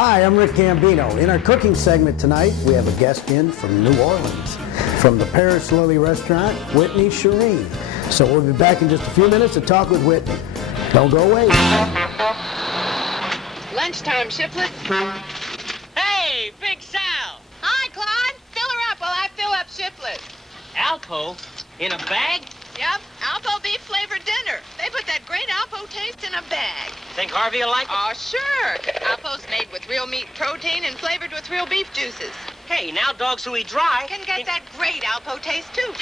Hi, I'm Rick Gambino. In our cooking segment tonight, we have a guest in from New Orleans, from the Paris Lily restaurant, Whitney Cherie. So we'll be back in just a few minutes to talk with Whitney. Don't go away. Lunchtime, Shiplet. Hey, Big Sal! Hi, Claude. Fill her up while I fill up Shiplet. Alpo? In a bag? Yep, Alpo beef flavored dinner. They put that great Alpo taste in a bag. Think Harvey will like it? Oh, sure. Alpo's made with real meat protein and flavored with real beef juices. Hey, now dogs who eat dry Can get that great Alpo taste, too.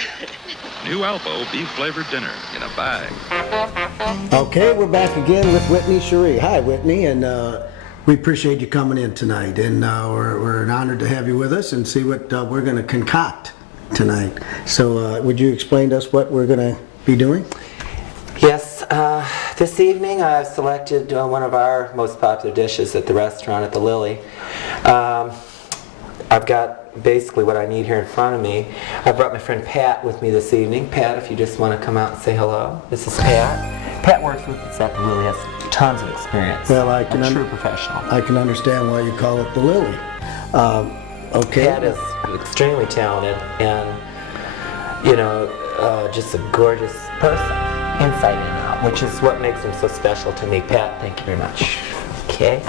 New Alpo beef-flavored dinner in a bag. Okay, we're back again with Whitney Cherie. Hi, Whitney, and we appreciate you coming in tonight. And we're honored to have you with us and see what we're going to concoct tonight. So would you explain to us what we're going to be doing? Yes, this evening I've selected one of our most popular dishes at the restaurant at the Lily. I've got basically what I need here in front of me. I brought my friend Pat with me this evening. Pat, if you just want to come out and say hello. This is Pat. Pat works with us at the Lily, has tons of experience. Well, a true professional. I can understand why you call it the Lily. Okay. Pat is extremely talented and, just a gorgeous person, inside and out, which is what makes him so special to me. Pat, thank you very much. Okay.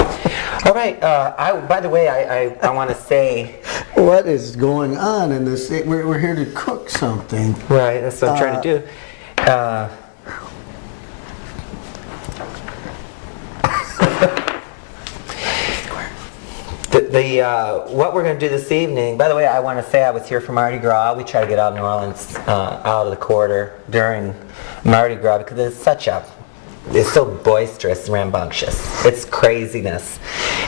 All right. By the way, I want to say. What is going on in this? We're here to cook something. Right. That's what I'm trying to do. What we're going to do this evening, by the way, I want to say I was here for Mardi Gras. We try to get out of New Orleans out of the quarter during Mardi Gras because it's so boisterous and rambunctious. It's craziness.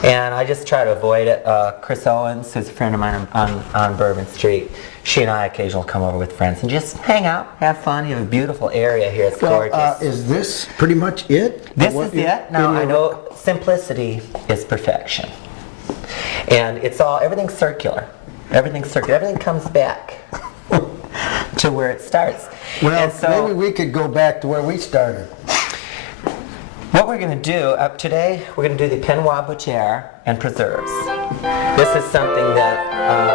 And I just try to avoid it. Chris Owens, who's a friend of mine on Bourbon Street, she and I occasionally come over with friends and just hang out, have fun. You have a beautiful area here. It's gorgeous. Is this pretty much it? This is it. Now, I know simplicity is perfection. And everything's circular. Everything's circular. Everything comes back to where it starts. Well, and so, maybe we could go back to where we started. What we're going to do today, we're going to do the Pinois Boutière and preserves. This is something that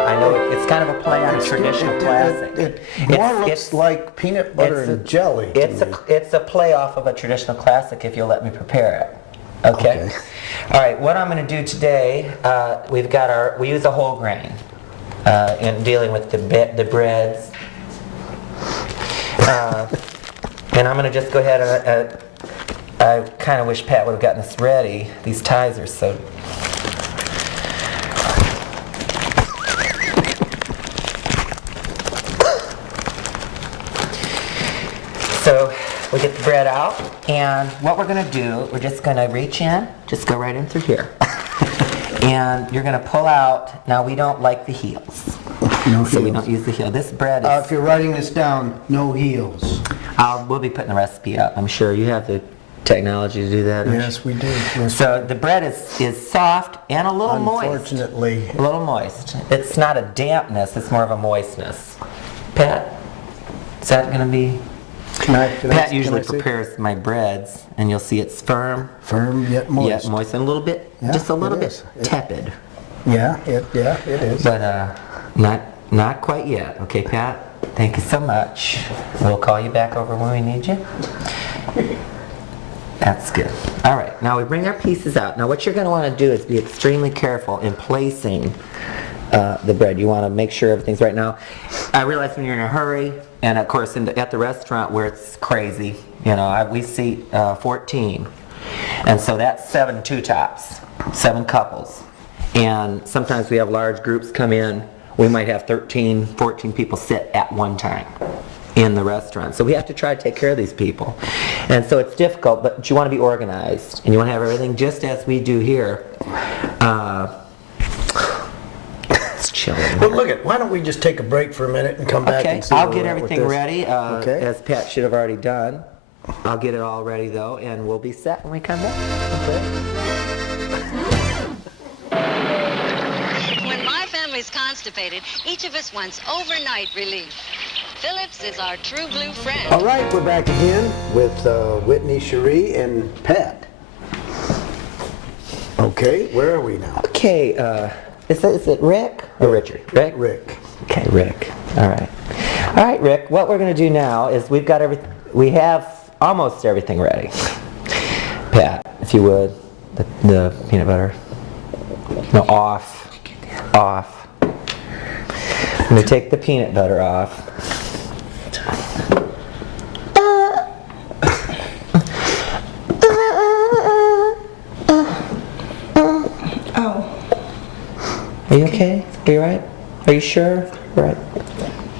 I know it's kind of a play on a traditional classic. It looks like peanut butter and jelly. It's a play off of a traditional classic if you'll let me prepare it. Okay. All right, what I'm going to do today, we use a whole grain in dealing with the breads. And I'm going to just go ahead and, I kind of wish Pat would have gotten this ready. These ties are so... So we get the bread out, and what we're going to do, we're just going to reach in, just go right in through here. And you're going to pull out, now we don't like the heels. So we don't use the heel. This bread is... if you're writing this down, no heels. We'll be putting the recipe up. I'm sure you have the technology to do that. Yes, we do. Yes, so the bread is soft and a little moist. Unfortunately. A little moist. It's not a dampness, it's more of a moistness. Pat, is that going to be... Pat usually prepares my breads, and you'll see it's firm. Firm yet moist. Yet moist, and a little bit, just a little bit tepid. Yeah, it is. But not quite yet. Okay, Pat? Thank you so much. We'll call you back over when we need you. That's good. All right, now we bring our pieces out. Now what you're going to want to do is be extremely careful in placing the bread. You want to make sure everything's right. Now, I realize when you're in a hurry, and of course at the restaurant where it's crazy, we seat 14. And so that's 7 two-tops, 7 couples. And sometimes we have large groups come in. We might have 13, 14 people sit at one time in the restaurant. So we have to try to take care of these people. And so it's difficult, but you want to be organized. And you want to have everything just as we do here. It's chilly. Well, why don't we just take a break for a minute and come back and see I'll where get we're at with everything this. ready, as Pat should have already done. I'll get it all ready, though, and we'll be set when we come back. When my family's constipated, each of us wants overnight relief. Phillips is our true blue friend. All right, we're back again with Whitney Cherie and Pat. Okay, where are we now? Okay, is it Rick or Richard? Rick? Rick. Okay, Rick. All right. All right, Rick, what we're going to do now is we have almost everything ready. Pat, if you would, the peanut butter. No, off. I'm going to take the peanut butter off. Are you okay? Are you right? Are you sure? Right.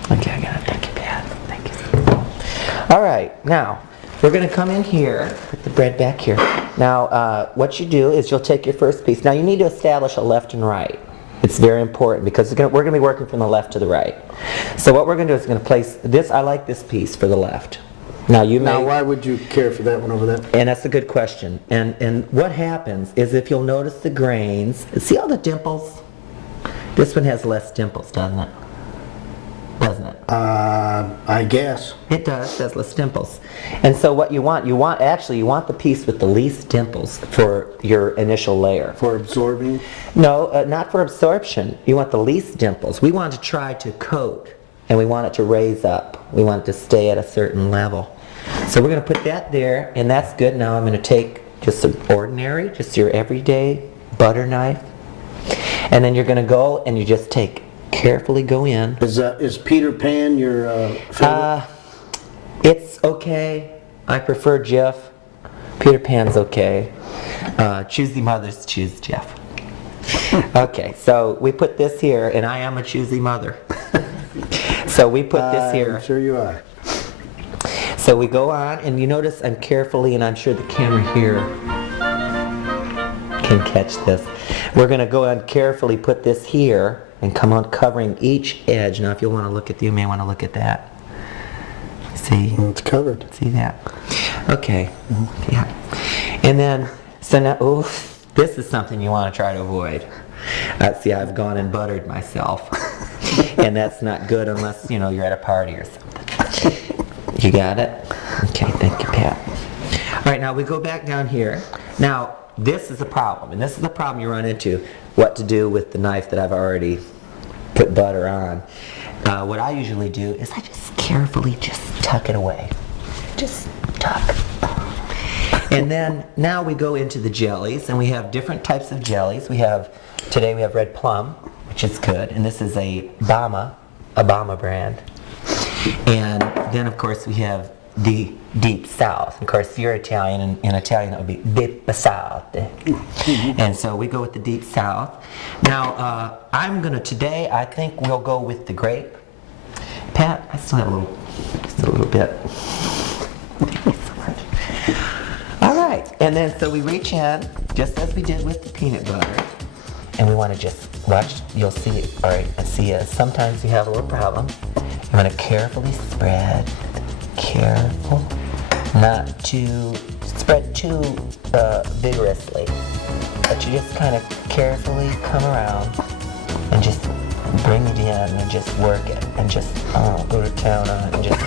Okay, I got it. Thank you, Pat. Thank you. All right, now we're going to come in here, put the bread back here. Now, what you do is you'll take your first piece. Now, you need to establish a left and right. It's very important because we're going to be working from the left to the right. So what we're going to do is going to place this. I like this piece for the left. Now, Why would you care for that one over there? and that's a good question. And what happens is if you'll notice the grains, see all the dimples? This one has less dimples, doesn't it? Doesn't it? I guess. It does, has less dimples. And so what you want the piece with the least dimples for your initial layer. For absorbing? No, not for absorption. You want the least dimples. We want to try to coat, and we want it to raise up. We want it to stay at a certain level. So we're going to put that there, and that's good. Now I'm going to take just just your everyday butter knife, and then you're going to go and you just carefully go in. Is Peter Pan your favorite? It's okay. I prefer Jeff. Peter Pan's okay. Choosy mothers choose Jeff. Okay, so we put this here, and I am a choosy mother. So we put this here. I'm sure you are. So we go on, and you notice I'm carefully, and I'm sure the camera here can catch this. We're going to go on carefully put this here and come on covering each edge. Now if you want to look at you may want to look at that. See? It's covered. See that? Okay. Yeah. And then, so now, this is something you want to try to avoid. See, I've gone and buttered myself. And that's not good unless, you're at a party or something. You got it? Okay, thank you, Pat. All right, now we go back down here. Now, this is a problem, and this is the problem you run into, what to do with the knife that I've already put butter on. What I usually do is I just carefully tuck it away. Just tuck. And then now we go into the jellies, and we have different types of jellies. Today we have red plum, which is good, and this is a Bama brand. And then of course we have the Deep South. Of course, if you're Italian, and in Italian that would be Deep South. And so we go with the Deep South. Now, today I think we'll go with the grape. Pat, I still have just a little bit. Thank you so much. All right, and then so we reach in, just as we did with the peanut butter, and we want to just watch, you'll see, all right, sometimes you have a little problem. You want to carefully spread, careful, not to spread too vigorously, but you just kind of carefully come around and just bring it in and just work it and just go to town on it and just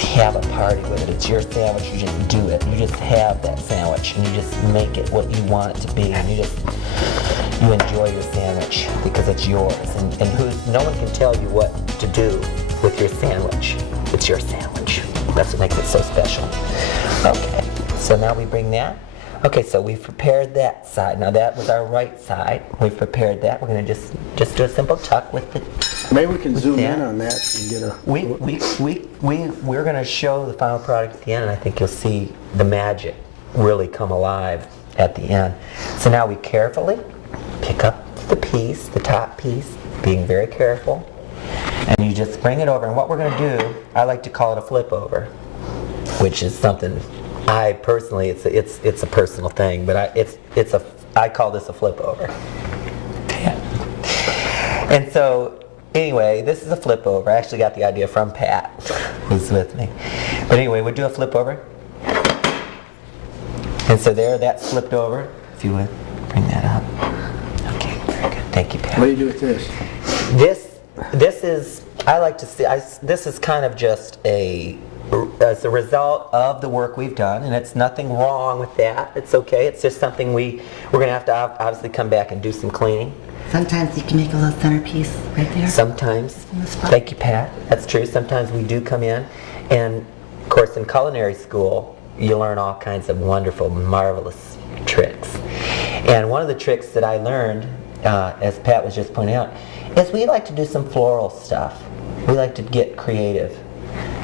have a party with it. It's your sandwich, you just do it. You just have that sandwich and you just make it what you want it to be, and you enjoy your sandwich because it's yours, and no one can tell you what to do with your sandwich. It's your sandwich. That's what makes it so special. Okay, so now we bring that. Okay, so we've prepared that side. Now that was our right side. We've prepared that. We're going to just do a simple tuck with the... Maybe we can zoom in on that and get a... We're going to show the final product at the end, and I think you'll see the magic really come alive at the end. So now we carefully pick up the piece, the top piece, being very careful, and you just bring it over. And what we're going to do, I like to call it a flip over, which is something I personally, it's a personal thing, but I call this a flip over. Yeah. And so anyway, this is a flip over. I actually got the idea from Pat, who's with me. But anyway, we'll do a flip over. And so there, that's flipped over. If you would bring that up. Okay, very good. Thank you, Pat. What do you do with this? This is, I like to see, this is kind of just a as a result of the work we've done, and it's nothing wrong with that. It's okay. It's just something we're going to have to obviously come back and do some cleaning. Sometimes you can make a little centerpiece right there. Sometimes. On the spot. Thank you, Pat. That's true. Sometimes we do come in, and of course in culinary school, you learn all kinds of wonderful, marvelous tricks. And one of the tricks that I learned, as Pat was just pointing out, is we like to do some floral stuff. We like to get creative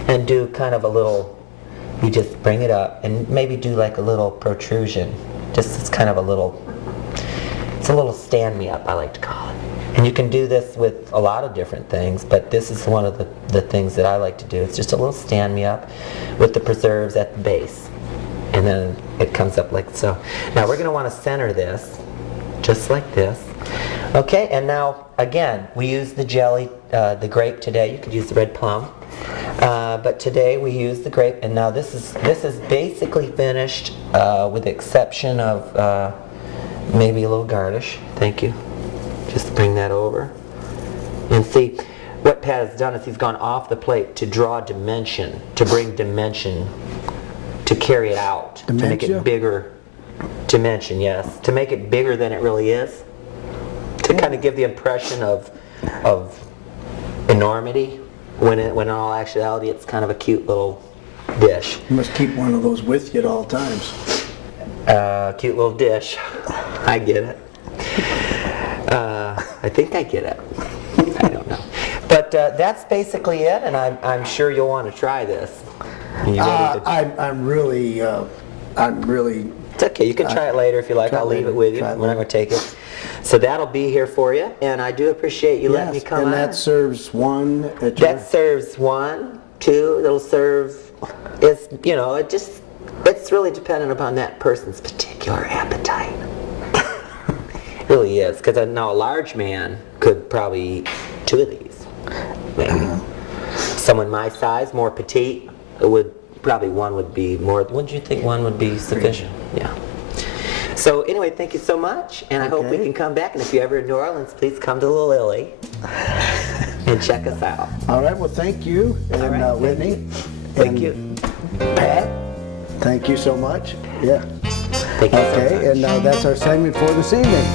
and do kind of a little, you just bring it up and maybe do like a little protrusion. Just it's kind of a little, it's a little stand me up, I like to call it. And you can do this with a lot of different things, but this is one of the things that I like to do. It's just a little stand me up with the preserves at the base. And then it comes up like so. Now we're going to want to center this just like this. Okay, and now again, we use the jelly, the grape today. You could use the red plum. But today we use the grape, and now this is basically finished with the exception of maybe a little garnish. Thank you. Just bring that over. And see, what Pat has done is he's gone off the plate to draw dimension, to bring dimension, to carry it out, to make Dementia? it bigger. Dimension, yes. To make it bigger than it really is. To kind of give the impression of enormity, when in all actuality it's kind of a cute little dish. You must keep one of those with you at all times. Cute little dish. I get it. I think I get it. I don't know. But that's basically it, and I'm sure you'll want to try this. You ready to- I'm really, It's okay, you can try it later if you like. Try it I'll leave later. it with you. Try it We're not going to take it. So that'll be here for you, and I do appreciate you letting me yes, come and on. that serves one at your... That serves 1, 2, it'll serve, it's, you know, it's really dependent upon that person's particular appetite. It really is, because now a large man could probably eat 2 of these, maybe. Someone my size, more petite, it would, probably 1 would be more, wouldn't you think 1 would be sufficient? Yeah. So anyway, thank you so much, and I hope we Okay. can come back, and if you're ever in New Orleans, please come to Little Lily and check us out. All right, well, thank you, and All right, Whitney. Thank and you. Pat, thank you so much. Yeah. Thank you so Okay, much. and that's our segment for this evening.